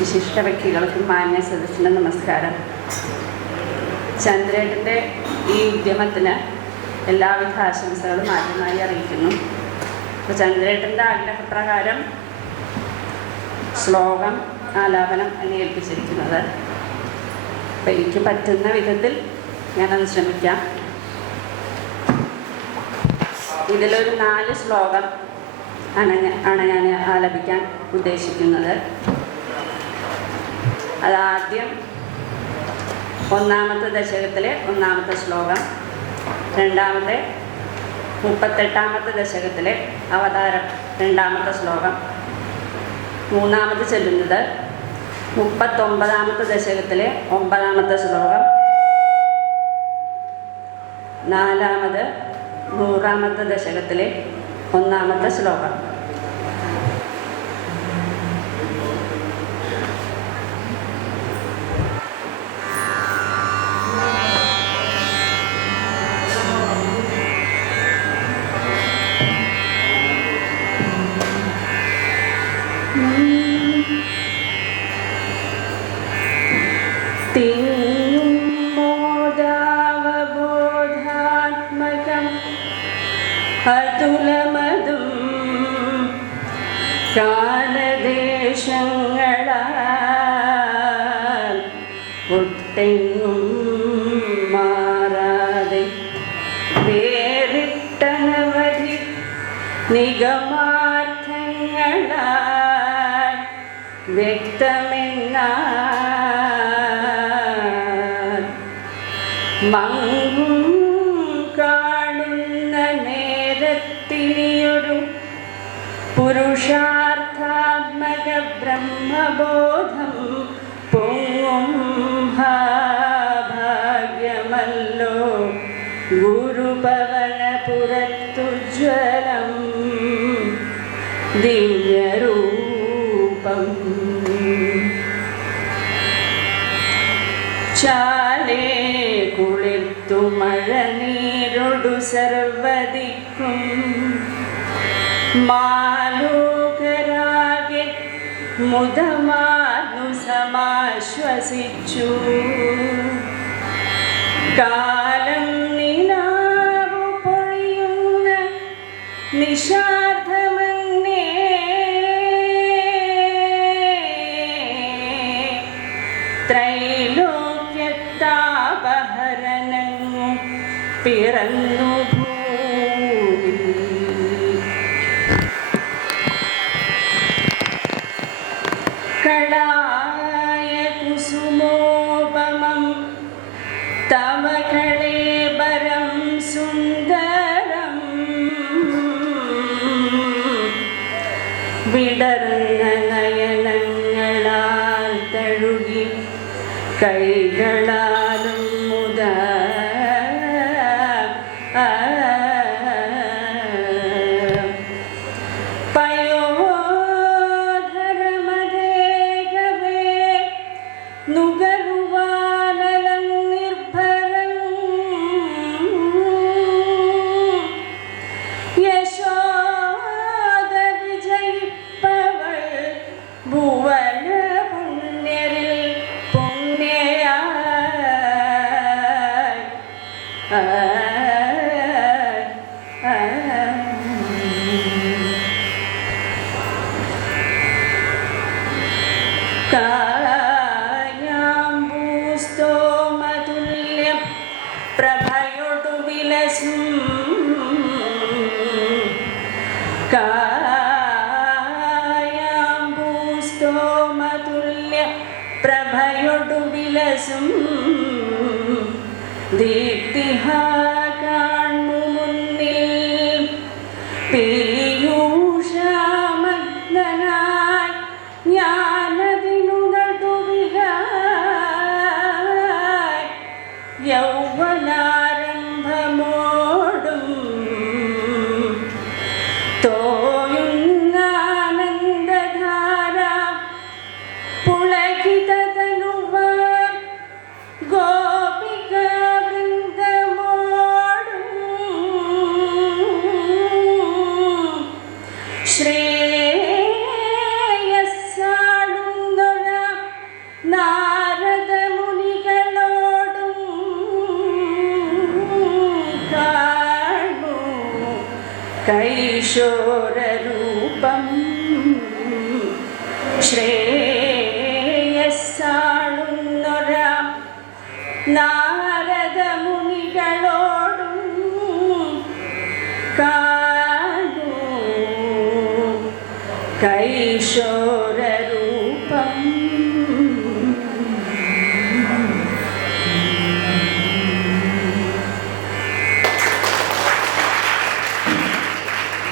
വിശിഷ്ട വ്യക്തികൾക്കും മാന്യ സദസ്സിന് നമസ്കാരം. ചന്ദ്രേട്ടൻ്റെ ഈ ഉദ്യമത്തിന് എല്ലാവിധ ആശംസകളും ആദ്യമായി അറിയിക്കുന്നു. അപ്പോൾ ചന്ദ്രേട്ടൻ്റെ ആഗ്രഹപ്രകാരം ശ്ലോകം ആലാപനം എന്നെ ഏൽപ്പിച്ചിരിക്കുന്നത്. അപ്പോൾ എനിക്ക് പറ്റുന്ന വിധത്തിൽ ഞാനത് ശ്രമിക്കാം. ഇതിലൊരു 4 ശ്ലോകം ആണ് ഞാൻ ആലപിക്കാൻ ഉദ്ദേശിക്കുന്നത്. അതാദ്യം 1-ാമത്തെ ദശകത്തിലെ 1-ാമത്തെ ശ്ലോകം, 2-ാമത്തെ 38-ാമത്തെ ദശകത്തിലെ അവതാരം 2-ാമത്തെ ശ്ലോകം, 3-ാമത് ചെല്ലുന്നത് 39-ാമത്തെ ദശകത്തിലെ 9-ാമത്തെ ശ്ലോകം, 4-ാമത് 100-ാമത്തെ ദശകത്തിലെ 1-ാമത്തെ ശ്ലോകം. അതുലമതും കാലദേശങ്ങളാൽ ഒട്ടെങ്ങും മാറാതെ വേറിട്ടനവധി നിഗമാർത്ഥങ്ങളാൽ വ്യക്തമെന്നാൽ മങ്ങും കാണുന്ന നേരത്തിനിയൊരു പുരുഷാർത്ഥാത്മക ബ്രഹ്മബോധം പൊങ്ങും ഭാഗ്യമല്ലോ ഗുരുപവനപുരത്തുജ്വലം ദിവ്യരൂപം. ചാലേ കുളിർത്തു മഴനീരൊടു സർവദിക്കും മാലോകരാകെ മുദമാർന്നു സമാശ്വസിച്ചു. കാലം നിലാവു പൊഴിയുന്ന നിഷാദമന്നേ ത്രൈലോക്യത്താപഹരണങ്ങു പിറന്നു ഭൂമി. കളായ കുസുമോപമം തവ കളേബരം സുന്ദരം വിടർന്ന നയനങ്ങളാൽ തഴുകി കൈകളാലും മുത പയോധരമദേകവേ നുകരുവാനലം നിർഭരം യശോദ വിജയിപ്പവൾ ഭുവന പുണ്യരിൽ കായാമ്പൂസ്തോമതുല്യം പ്രഭയൊടു വിലസും കായാമ്പൂസ്തോമതുല്യ പ്രഭയൊടു വിലസും ദീപ്തിഹാ കാണു മുന്നിൽ പീയൂഷമഗ്നനായി ജ്ഞാനദിനു നടുവിലായി യൗവനാരംഭമോടും തോയുന്നാനന്ദധാര പുളകിതതനുവ ഗോപികാവൃന്ദമോ കൈശോരൂപം ശ്രേയസ്സാളുന്നൊരാ നാരദമുനികളോടും കാണൂ കൈശോ